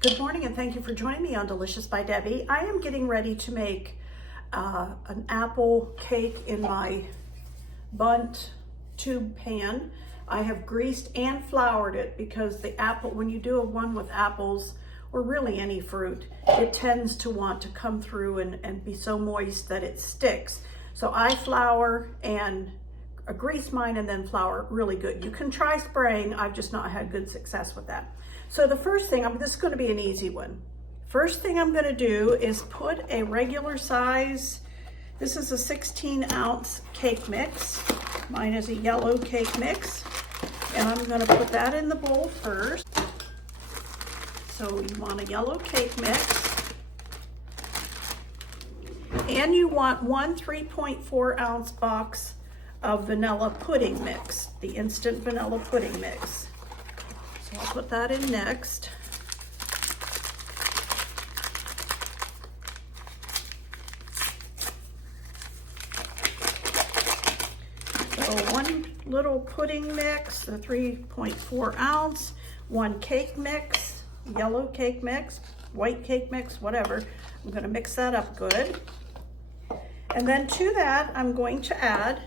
Good morning and thank you for joining me on Delicious by Debbie. I am getting ready to make an apple cake in my Bundt tube pan. I have greased and floured it because the apple, when you do one with apples or really any fruit, it tends to want to come through and be so moist that it sticks. So I flour and grease mine and then flour really good. You can try spraying. I've just not had good success with that. So the first thing, this is going to be an easy one. First thing I'm going to do is put a regular size, this is a 16-ounce cake mix. Mine is a yellow cake mix. And I'm going to put that in the bowl first. So you want a yellow cake mix. And you want one 3.4-ounce box of vanilla pudding mix, the instant vanilla pudding mix. So I'll put that in next. So one little pudding mix, the 3.4 ounce, one cake mix, yellow cake mix, white cake mix, whatever. I'm going to mix that up good. And then to that, I'm going to add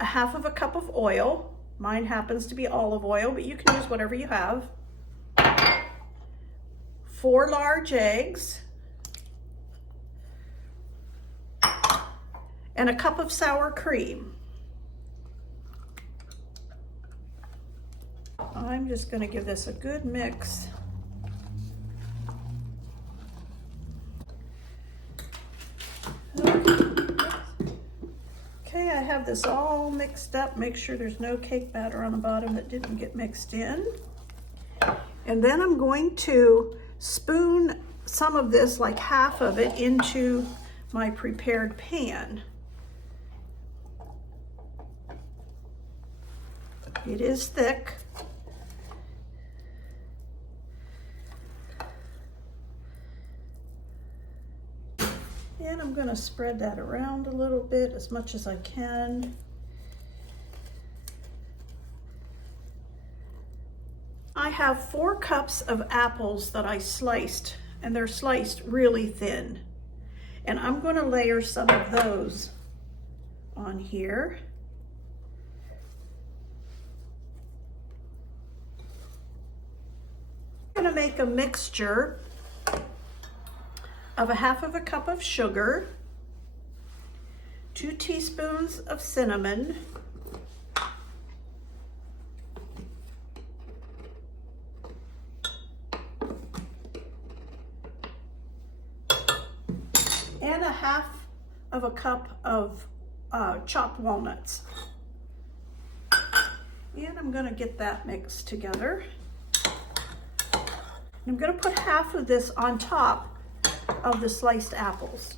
a half of a cup of oil. Mine happens to be olive oil, but you can use whatever you have. 4 large eggs. And a cup of sour cream. I'm just going to give this a good mix. Okay, I have this all mixed up. Make sure there's no cake batter on the bottom that didn't get mixed in. And then I'm going to spoon some of this, like half of it, into my prepared pan. It is thick. And I'm going to spread that around a little bit, as much as I can. I have 4 cups of apples that I sliced, and they're sliced really thin. And I'm going to layer some of those on here. I'm going to make a mixture of a half of a cup of sugar, 2 teaspoons of cinnamon, and a half of a cup of chopped walnuts. And I'm going to get that mixed together. I'm going to put half of this on top of the sliced apples.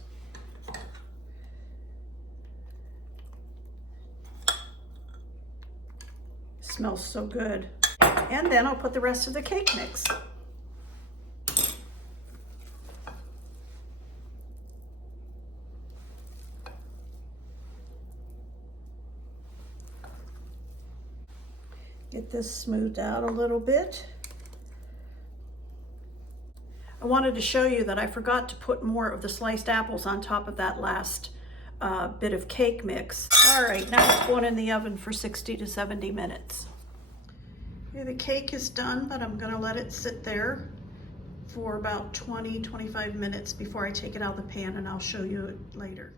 Smells so good. And then I'll put the rest of the cake mix. Get this smoothed out a little bit. I wanted to show you that I forgot to put more of the sliced apples on top of that last bit of cake mix. All right, now it's going in the oven for 60 to 70 minutes. Okay, the cake is done, but I'm gonna let it sit there for about 20-25 minutes before I take it out of the pan, and I'll show you it later.